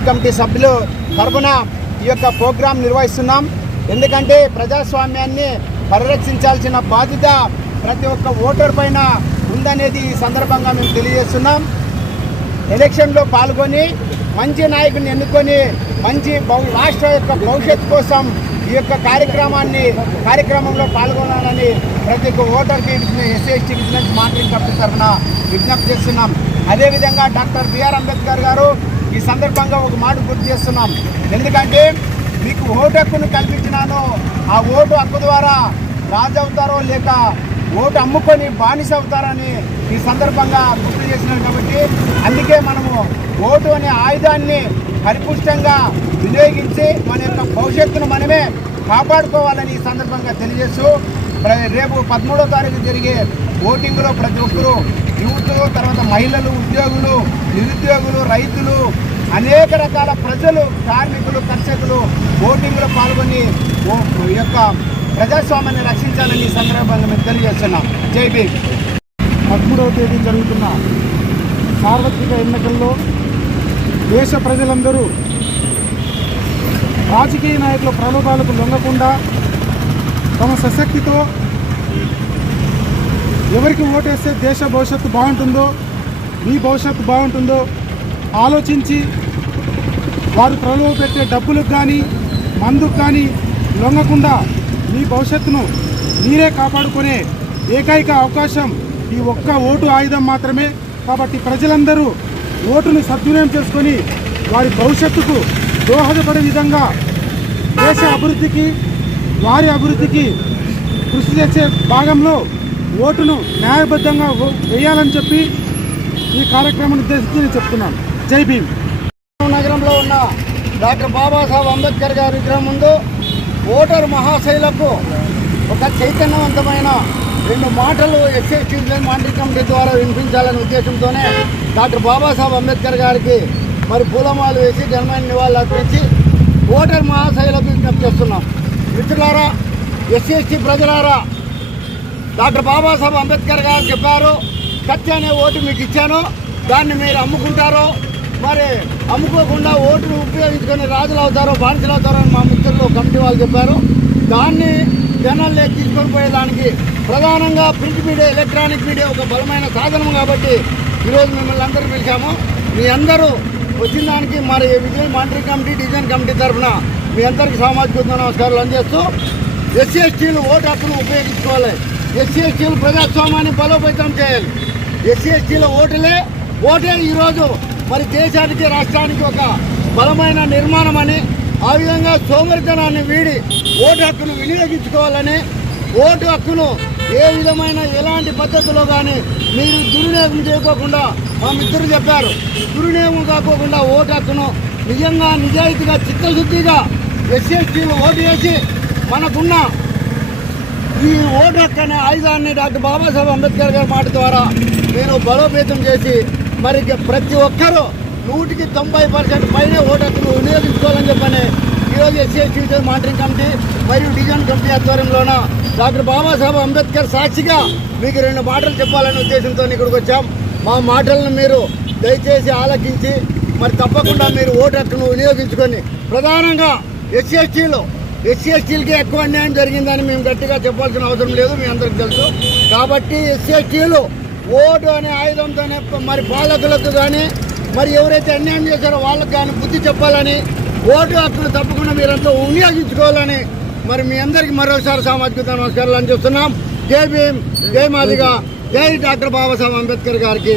Monitoring committee సభ్యులు తరఫున ఈ యొక్క ప్రోగ్రాం నిర్వహిస్తున్నాం. ఎందుకంటే ప్రజాస్వామ్యాన్ని పరిరక్షించాల్సిన బాధ్యత ప్రతి ఒక్క ఓటర్ పైన ఉందనేది ఈ సందర్భంగా మేము తెలియజేస్తున్నాం. ఎలక్షన్లో పాల్గొని మంచి నాయకుడిని ఎన్నుకొని మంచి భవ- రాష్ట్ర యొక్క భవిష్యత్తు కోసం ఈ యొక్క కార్యక్రమాన్ని కార్యక్రమంలో పాల్గొనాలని ప్రతి ఒక్క ఓటర్కి SC ST vigilance monitoring committee తరఫున విజ్ఞప్తి చేస్తున్నాం. అదేవిధంగా డాక్టర్ బిఆర్ అంబేద్కర్ గారు ఈ సందర్భంగా ఒక మాట గుర్తు చేస్తున్నాం. ఎందుకంటే మీకు ఓటు హక్కును కల్పించినాను ఆ ఓటు హక్కు ద్వారా రాజు అవుతారో లేక ఓటు అమ్ముకొని బానిస అవుతారని ఈ సందర్భంగా గుర్తు చేసినారు కాబట్టి అందుకే మనము ఓటు అనే ఆయుధాన్ని పరిపుష్టంగా వినియోగించి మన యొక్క భవిష్యత్తును మనమే కాపాడుకోవాలని ఈ సందర్భంగా తెలియజేస్తూ రేపు పదమూడో తారీఖు జరిగే ఓటింగ్లో ప్రతి ఒక్కరూ యూత్ తర్వాత మహిళలు ఉద్యోగులు నిరుద్యోగులు రైతులు అనేక రకాల ప్రజలు కార్మికులు కర్షకులు ఓటింగ్లో పాల్గొని ఓ- ఈ యొక్క ప్రజాస్వామ్యాన్ని రక్షించాలని ఈ సందర్భంగా మేము తెలియజేస్తున్నాం. జైబీ పదమూడవ తేదీ జరుగుతున్న సార్వత్రిక ఎన్నికల్లో దేశ ప్రజలందరూ రాజకీయ నాయకుల ప్రలోభాలకు లొంగకుండా తమ సశక్తితో ఎవరికి ఓటేస్తే దేశ భవిష్యత్తు బాగుంటుందో మీ భవిష్యత్తు బాగుంటుందో ఆలోచించి వారు ప్రలోభ పెట్టే డబ్బులకు కానీ మందుకు కానీ లొంగకుండా మీ భవిష్యత్తును మీరే కాపాడుకునే ఏకైక అవకాశం ఈ ఒక్క ఓటు ఆయుధం మాత్రమే. కాబట్టి ప్రజలందరూ ఓటును సద్వినియోగం చేసుకొని వారి భవిష్యత్తుకు దోహదపడే విధంగా దేశ అభివృద్ధికి వారి అభివృద్ధికి కృషి చేసే భాగంలో ఓటును న్యాయబద్ధంగా వేయాలని చెప్పి ఈ కార్యక్రమాన్ని ఉద్దేశించి నేను చెప్తున్నాను. జై భీమ్. నగరంలో ఉన్న డాక్టర్ బాబాసాహెబ్ అంబేద్కర్ గారి విగ్రహం ముందు ఓటర్ మహాశైలకు ఒక చైతన్యవంతమైన రెండు మాటలు ఎస్ఎస్టీ మాండరీ కమిటీ ద్వారా వినిపించాలనే ఉద్దేశంతోనే డాక్టర్ బాబాసాహెబ్ అంబేద్కర్ గారికి మరి పూలమాలు వేసి జన్మైన నివాళులు అర్పించి ఓటర్ మహాశైలకు విజ్ఞప్తి చేస్తున్నాం. మిత్రులారా ఎస్సీ ఎస్టీ ప్రజలారా డాక్టర్ బాబాసాహెబ్ అంబేద్కర్ గారు చెప్పారు కత్తి అనే ఓటు మీకు ఇచ్చాను దాన్ని మీరు అమ్ముకుంటారో మరి అమ్ముకోకుండా ఓటును ఉపయోగించుకొని రాజులు అవుతారో బానిసలు అవుతారో అని మా మిత్రులు కమిటీ వాళ్ళు చెప్పారు. దాన్ని జనాల్లో తీసుకొని పోయేదానికి ప్రధానంగా ప్రింట్ మీడియా ఎలక్ట్రానిక్ మీడియా ఒక బలమైన సాధనం కాబట్టి ఈరోజు మిమ్మల్ని అందరూ పిలిచాము. మీ అందరూ వచ్చిన దానికి మరి విజయ్ మానిటరీ కమిటీ డిజైన్ కమిటీ తరఫున మీ అందరికీ సామాజిక నమస్కారాలు అందజేస్తూ ఎస్సీ ఎస్టీలు ఓటు హక్కును ఉపయోగించుకోవాలి. ఎస్సీ ఎస్టీలు ప్రజాస్వామ్యాన్ని బలోపేతం చేయాలి. ఎస్సీ ఎస్టీల ఓటులే ఓటే ఈరోజు మరి దేశానికి రాష్ట్రానికి ఒక బలమైన నిర్మాణం అని ఆ విధంగా సోమరితనాన్ని వీడి ఓటు హక్కును వినియోగించుకోవాలని ఓటు హక్కును ఏ విధమైన ఎలాంటి పద్ధతిలో కానీ మీరు దుర్వినియోగం చేయకోకుండా మా మిత్రులు చెప్పారు. దుర్వినియోగం కాకోకుండా ఓటు హక్కును నిజంగా నిజాయితీగా చిత్తశుద్ధిగా ఎస్సీ ఎస్టీలు ఓటు వేసి మనకున్న ఈ ఓటు హక్కు అనే ఆయుధాన్ని డాక్టర్ బాబాసాహెబ్ అంబేద్కర్ గారి మాట ద్వారా నేను బలోపేతం చేసి మరి ప్రతి ఒక్కరూ నూటికి తొంభై పర్సెంట్ పైన ఓటు హక్కును వినియోగించుకోవాలని చెప్పని ఈరోజు ఎస్సీ ఎస్టీ మానిటరింగ్ కమిటీ మరియు డిజైన్ కమిటీ ఆధ్వర్యంలోన డాక్టర్ బాబాసాహెబ్ అంబేద్కర్ సాక్షిగా మీకు రెండు మాటలు చెప్పాలనే ఉద్దేశంతో ఇక్కడికి వచ్చాం. మా మాటలను మీరు దయచేసి ఆలకించి మరి తప్పకుండా మీరు ఓటు హక్కును వినియోగించుకొని ప్రధానంగా ఎస్సీ ఎస్టీలు ఎస్సీ ఎస్టీలకి ఎక్కువ అన్యాయం జరిగిందని మేము గట్టిగా చెప్పాల్సిన అవసరం లేదు మీ అందరికి తెలుసు. కాబట్టి ఎస్సీ ఎస్టీలు ఓటు అనే ఆయుధంతోనే మరి పాలకులకు కానీ మరి ఎవరైతే అన్యాయం చేశారో వాళ్ళకి కానీ బుద్ధి చెప్పాలని ఓటు హక్కును తప్పకుండా మీరంతా వినియోగించుకోవాలని మరి మీ అందరికీ మరోసారి సామాజిక నమస్కారాలు అని చెప్తున్నాం జై భీమ్ జై మాదిగా జై డాక్టర్ బాబాసాహెబ్ అంబేద్కర్ గారికి.